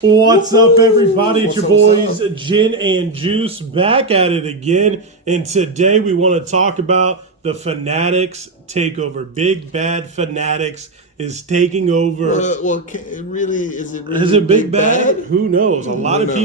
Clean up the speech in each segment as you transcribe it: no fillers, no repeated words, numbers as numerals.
What's up, everybody? It's your What's boys, Gin and Juice, back at it again. And today we want to talk about the Fanatics takeover. Big bad Fanatics is taking over. Is Is it big bad? Who knows? A lot of knows?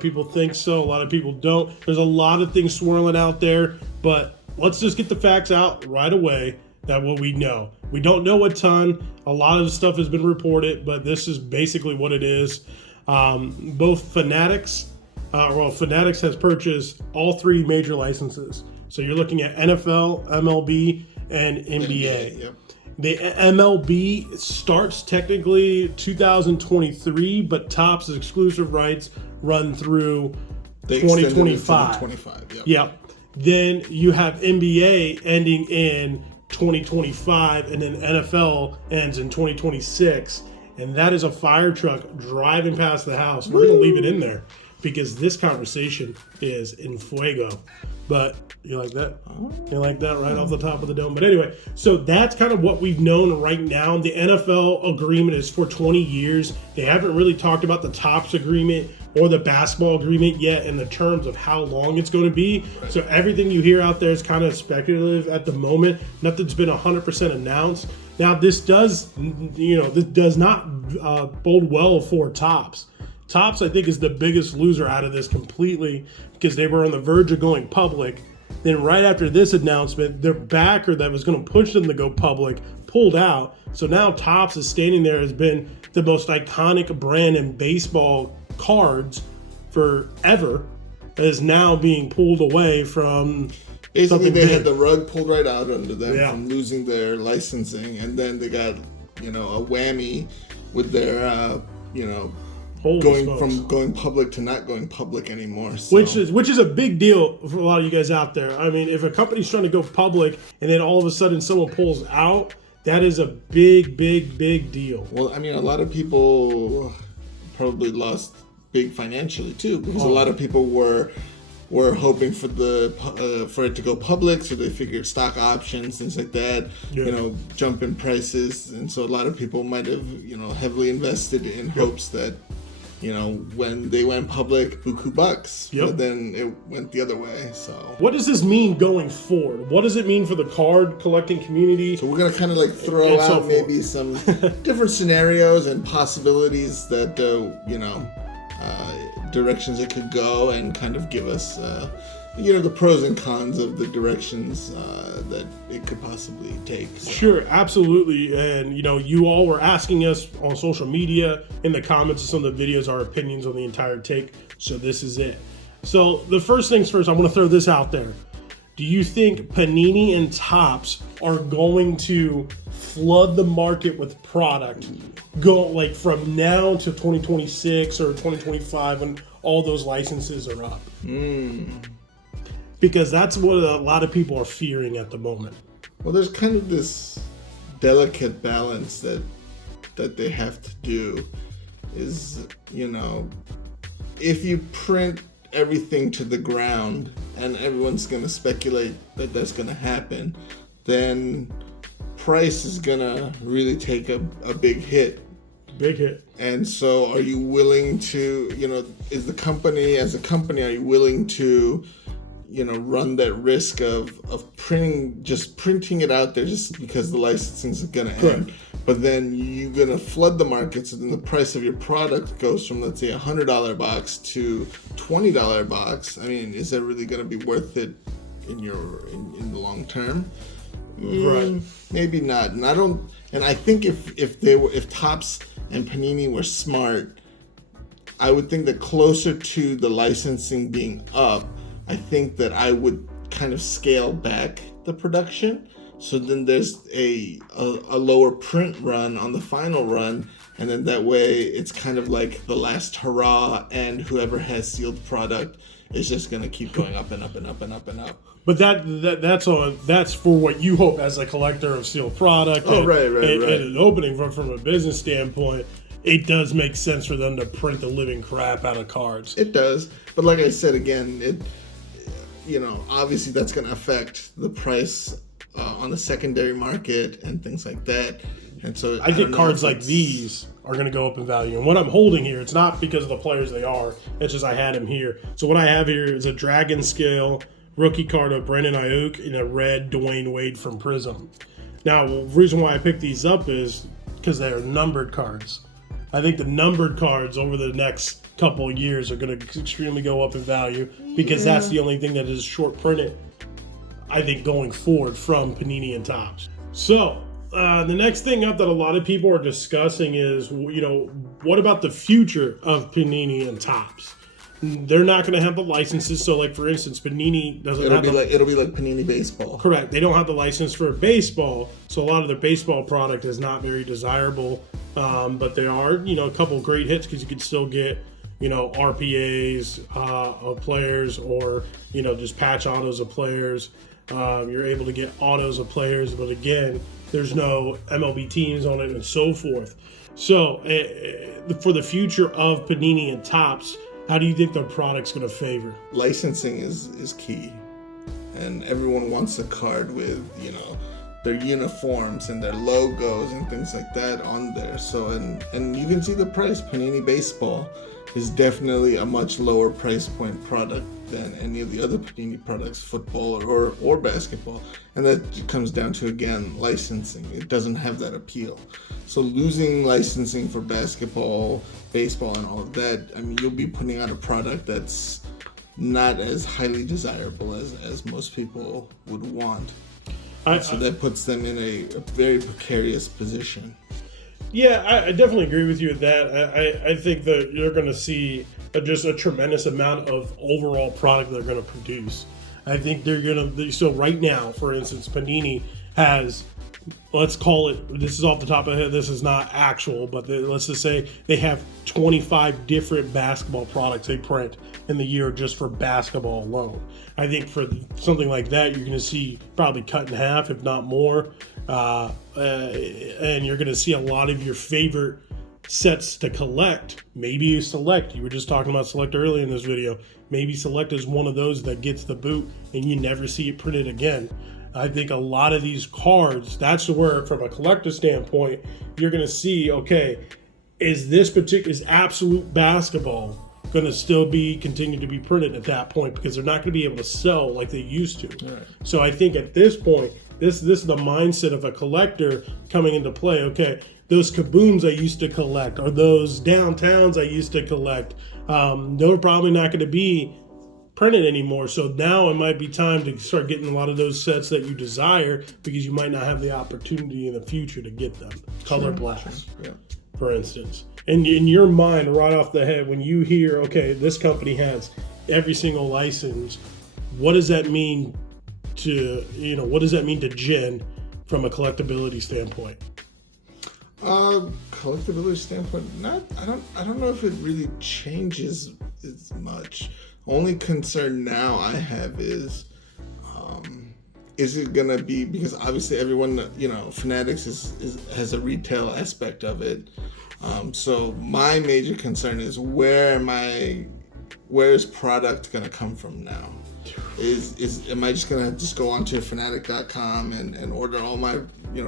people think so. A lot of people don't. There's a lot of things swirling out there, but let's just get the facts out right away. That what we know. We don't know a ton. A lot of stuff has been reported, but this is basically what it is. Both Fanatics, Fanatics has purchased all three major licenses. So you're looking at NFL, MLB, and NBA. Yep. The MLB starts technically 2023, but Topps exclusive rights run through 2025. 2025, yep. Yep. Then you have NBA ending in 2025, and then NFL ends in 2026. And that is a fire truck driving past the house. We're going to leave it in there because this conversation is in fuego. But you like that? You like that right off the top of the dome? But anyway, so that's kind of what we've known right now. The NFL agreement is for 20 years. They haven't really talked about the Topps agreement or the basketball agreement yet in the terms of how long it's going to be. Right. So everything you hear out there is kind of speculative at the moment. Nothing's been 100% announced. Now, this does not bode well for Topps. Topps, I think, is the biggest loser out of this completely because they were on the verge of going public. Then right after this announcement, their backer that was going to push them to go public pulled out. So now Topps is standing there as been the most iconic brand in baseball cards forever, is now being pulled away from. Basically, they had the rug pulled right out under them from losing their licensing, and then they got a whammy with their going public to not going public anymore. So. Which is a big deal for a lot of you guys out there. I mean, if a company's trying to go public and then all of a sudden someone pulls out, that is a big deal. Well, I mean, a lot of people probably lost big financially too, because a lot of people were hoping for for it to go public, so they figured stock options, things like that, jump in prices, and so a lot of people might have heavily invested in hopes that when they went public, buku bucks, but then it went the other way. So what does this mean going forward? What does it mean for the card collecting community? So we're gonna kind of throw out maybe some different scenarios and possibilities that directions it could go, and kind of give us the pros and cons of the directions that it could possibly take. So. Sure, absolutely. And you all were asking us on social media, in the comments of some of the videos, our opinions on the entire take. So this is it. So the first things first, I want to throw this out there. Do you think Panini and Topps are going to flood the market with product from now to 2026 or 2025 when all those licenses are up? Because that's what a lot of people are fearing at the moment. Well, there's kind of this delicate balance that they have to do. Is if you print everything to the ground and everyone's going to speculate that that's going to happen, then price is going to really take a big hit. And so are you willing to, as a company, are you willing to, run that risk of printing it out there just because the licensing is going to end? But then you're going to flood the market, so then the price of your product goes from, let's say, $100 box to $20 box. I mean, is that really going to be worth it in the long term? Right. Maybe not. And I think if Topps and Panini were smart, I would think that closer to the licensing being up, I think that I would kind of scale back the production. So then there's a lower print run on the final run, and then that way it's kind of like the last hurrah, and whoever has sealed product is just going to keep going up and up and up and up and up. But that's for what you hope as a collector of sealed product. Right. And an opening from a business standpoint, it does make sense for them to print the living crap out of cards. It does, but like I said again, obviously that's going to affect the price on the secondary market and things like that. And so I think cards like these are going to go up in value. And what I'm holding here, it's not because of the players they are. It's just I had them here. So what I have here is a Dragon Scale rookie card of Brandon Ayuk in a red Dwayne Wade from Prism. Now, the reason why I picked these up is because they're numbered cards. I think the numbered cards over the next couple of years are going to extremely go up in value because that's the only thing that is short printed, I think, going forward from Panini and Topps. So the next thing up that a lot of people are discussing is, what about the future of Panini and Topps? They're not going to have the licenses. So, like, for instance, Panini doesn't it'll be like Panini Baseball. Correct. They don't have the license for baseball, so a lot of their baseball product is not very desirable. But there are, a couple of great hits because you can still get, RPAs of players or, just patch autos of players. You're able to get autos of players, but again, there's no MLB teams on it and so forth. So, for the future of Panini and Topps, how do you think their product's going to favor? Licensing is key, and everyone wants a card with their uniforms and their logos and things like that on there. So and you can see the price. Panini Baseball is definitely a much lower price point product than any of the other Panini products, football or basketball. And that comes down to, again, licensing. It doesn't have that appeal. So losing licensing for basketball, baseball, and all of that, I mean, you'll be putting out a product that's not as highly desirable as most people would want. So that puts them in a very precarious position. Yeah, I definitely agree with you with that. I think that you're going to see just a tremendous amount of overall product they're going to produce. I think they're going to... So right now, for instance, Panini has... Let's call it... This is off the top of the head. This is not actual, but let's just say they have 25 different basketball products they print in the year just for basketball alone. I think for something like that, you're going to see probably cut in half, if not more. And you're going to see a lot of your favorite sets to collect. Maybe you Select. You were just talking about Select earlier in this video. Maybe Select is one of those that gets the boot and you never see it printed again. I think a lot of these cards, that's where, from a collector standpoint, you're going to see, okay, is Absolute Basketball going to still continue to be printed at that point, because they're not going to be able to sell like they used to. Right. So I think at this point, this is the mindset of a collector coming into play. Okay, those kabooms I used to collect, or those downtowns I used to collect, they're probably not going to be printed anymore. So now it might be time to start getting a lot of those sets that you desire, because you might not have the opportunity in the future to get them. Color blast, for instance. And in your mind, right off the head, when you hear, okay, this company has every single license, what does that mean to Jen from a collectability standpoint? Collectability standpoint, I don't know if it really changes as much. Only concern now I have is it gonna be, because obviously everyone, Fanatics has a retail aspect of it. So my major concern is where is product gonna come from now? Am I just gonna go onto fanatic.com and order all my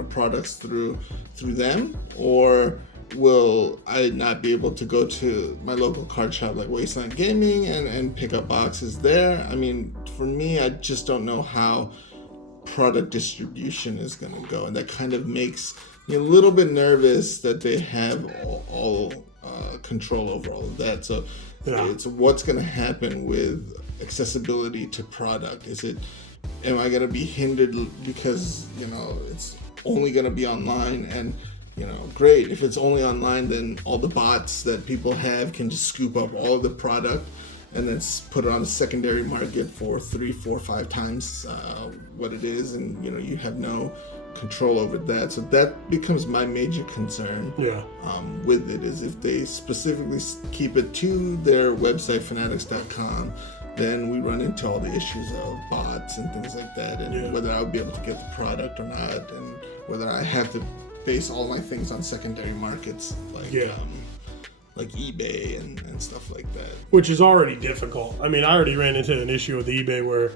products through them, or will I not be able to go to my local card shop like Wasteland Gaming and pick up boxes there? I mean, for me, I just don't know how product distribution is going to go, and that kind of makes me a little bit nervous that they have all control over all of that. So it's what's going to happen with accessibility to product. Am I going to be hindered because it's only going to be online? And great, if it's only online, then all the bots that people have can just scoop up all of the product and then put it on the secondary market for 3, 4, 5 times what it is, and you have no control over that. So that becomes my major concern with it, is if they specifically keep it to their website, fanatics.com, then we run into all the issues of bots and things like that, and whether I would be able to get the product or not, and whether I have to base all my things on secondary markets like eBay and stuff like that. Which is already difficult. I mean, I already ran into an issue with eBay where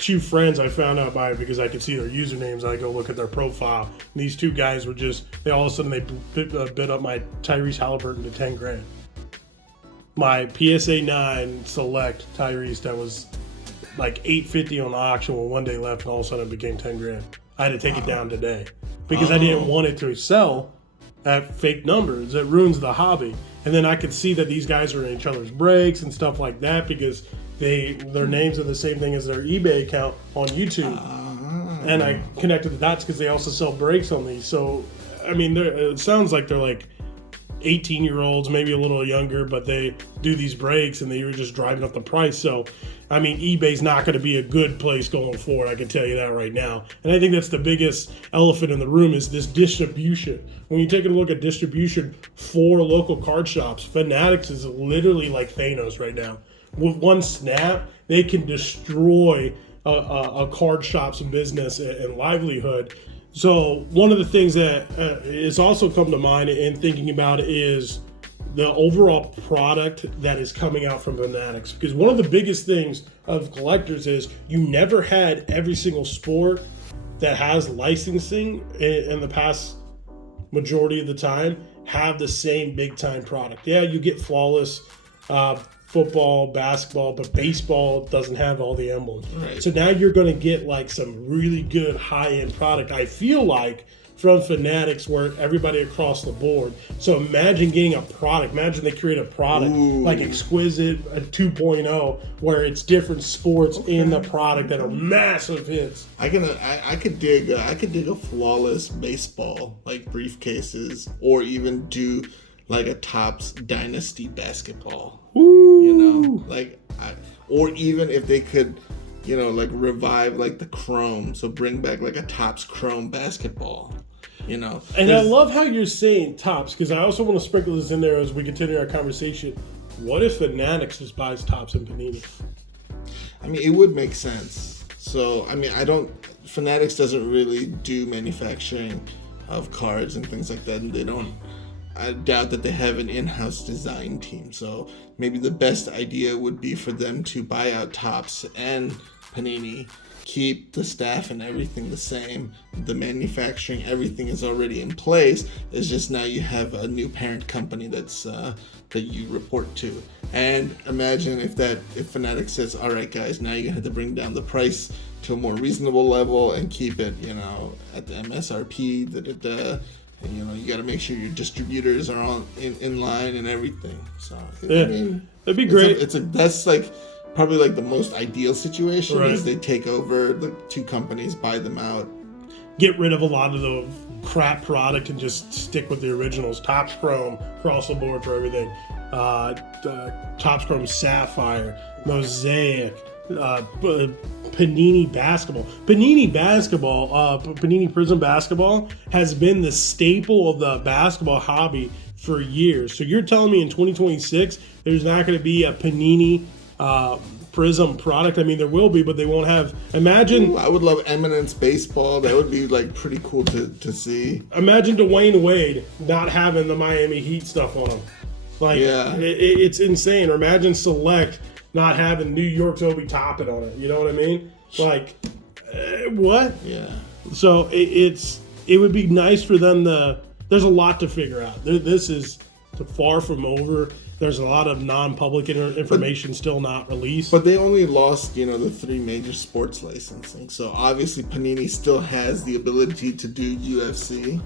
two friends I found out by it because I could see their usernames. I go look at their profile. And these two guys were they all of a sudden they bid up my Tyrese Halliburton to 10 grand. My PSA 9 select Tyrese that was like $850 on auction with 1 day left, and all of a sudden it became 10 grand. I had to take it down today because I didn't want it to sell at fake numbers. It ruins the hobby. And then I could see that these guys are in each other's breaks and stuff like that because their names are the same thing as their eBay account on YouTube. And I connected the dots because they also sell breaks on these. So, I mean, it sounds like they're like 18-year-olds, maybe a little younger, but they do these breaks and they were just driving up the price. So, I mean, eBay's not going to be a good place going forward. I can tell you that right now. And I think that's the biggest elephant in the room is this distribution. When you take a look at distribution for local card shops, Fanatics is literally like Thanos right now. With one snap, they can destroy a card shop's business and livelihood. So one of the things that has also come to mind in thinking about it is the overall product that is coming out from Fanatics. Because one of the biggest things of collectors is you never had every single sport that has licensing in the past majority of the time have the same big time product. Yeah, you get flawless football, basketball, but baseball doesn't have all the emblems. Right. So now you're going to get like some really good high-end product, I feel like, from Fanatics where everybody across the board. So imagine getting a product. Imagine they create a product like Exquisite, a 2.0, where it's different sports in the product that are massive hits. I could dig a flawless baseball, like briefcases, or even do like a Topps Dynasty basketball. You know, like, or even if they could, you know, like revive like the Chrome, so bring back like a Topps Chrome basketball, you know. And I love how you're saying Topps, because I also want to sprinkle this in there as we continue our conversation. What if Fanatics just buys Topps and Panini? I mean, it would make sense. So, I mean, Fanatics doesn't really do manufacturing of cards and things like that, and I doubt that they have an in-house design team. So maybe the best idea would be for them to buy out Topps and Panini, keep the staff and everything the same. The manufacturing, everything is already in place. It's just now you have a new parent company that you report to. And imagine if Fanatics says, all right, guys, now you're gonna have to bring down the price to a more reasonable level and keep it, you know, at the MSRP. And, you know, you got to make sure your distributors are all in line and everything. So yeah, I mean, that'd be great. That's like probably like the most ideal situation, right? Is they take over the two companies, buy them out, get rid of a lot of the crap product and just stick with the originals. Topps Chrome across the board for everything. Topps Chrome Sapphire, Mosaic. Panini basketball. Panini Prism basketball has been the staple of the basketball hobby for years. So you're telling me in 2026 there's not going to be a Panini Prism product? I mean, there will be, but they won't have. Imagine. Ooh, I would love Eminence baseball. That would be like pretty cool to see. Imagine Dwayne Wade not having the Miami Heat stuff on him. Like, yeah, it's insane. Or imagine Select not having New York's Obi Toppin on it. You know what I mean? Like, what? Yeah. So it would be nice for them there's a lot to figure out. This is far from over. There's a lot of non-public information still not released. But they only lost, you know, the 3 major sports licensing. So obviously Panini still has the ability to do UFC.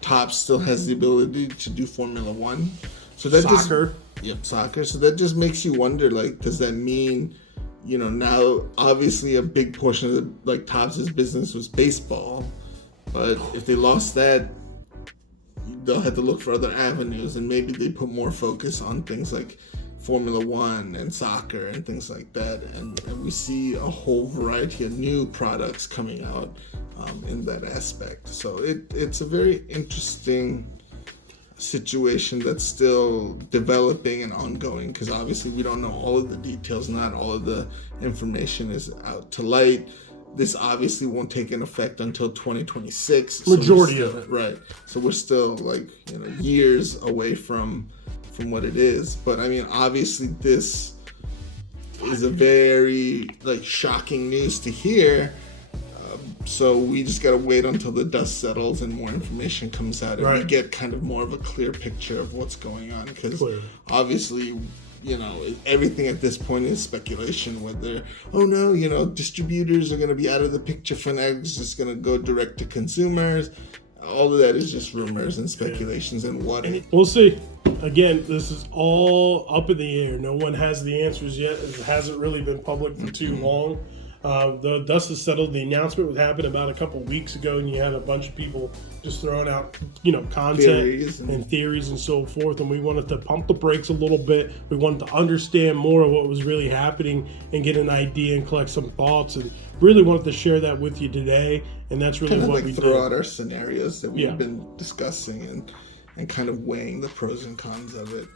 Topps still has the ability to do Formula 1. So that soccer. Soccer. So that just makes you wonder, like, does that mean, you know, now obviously a big portion of like Topps' business was baseball, but if they lost that, they'll have to look for other avenues, and maybe they put more focus on things like Formula 1 and soccer and things like that, and we see a whole variety of new products coming out in that aspect. So it's a very interesting situation that's still developing and ongoing, because obviously we don't know all of the details. Not all of the information is out to light. This obviously won't take an effect until 2026. Majority of it, right? So we're still like, you know, years away from what it is. But I mean, obviously this is a very like shocking news to hear. So we just gotta wait until the dust settles and more information comes out, and we get kind of more of a clear picture of what's going on. Because obviously, you know, everything at this point is speculation. Whether distributors are gonna be out of the picture. Fanatics is just gonna go direct to consumers. All of that is just rumors and speculations and what. We'll see. Again, this is all up in the air. No one has the answers yet. It hasn't really been public for too long. The dust has settled. The announcement was happened about a couple weeks ago, and you had a bunch of people just throwing out, content and theories and so forth. And we wanted to pump the brakes a little bit. We wanted to understand more of what was really happening and get an idea and collect some thoughts. And really wanted to share that with you today. And that's really what we throw out our scenarios that we've been discussing and kind of weighing the pros and cons of it.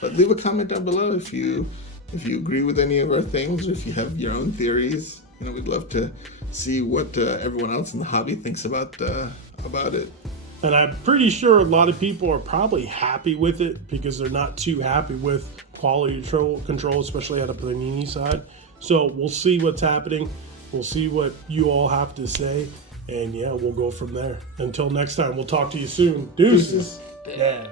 But leave a comment down below if you agree with any of our things, or if you have your own theories. We'd love to see what everyone else in the hobby thinks about it. And I'm pretty sure a lot of people are probably happy with it because they're not too happy with quality control, especially at a Panini side. So we'll see what's happening. We'll see what you all have to say. And we'll go from there. Until next time, we'll talk to you soon. Deuces. Yeah.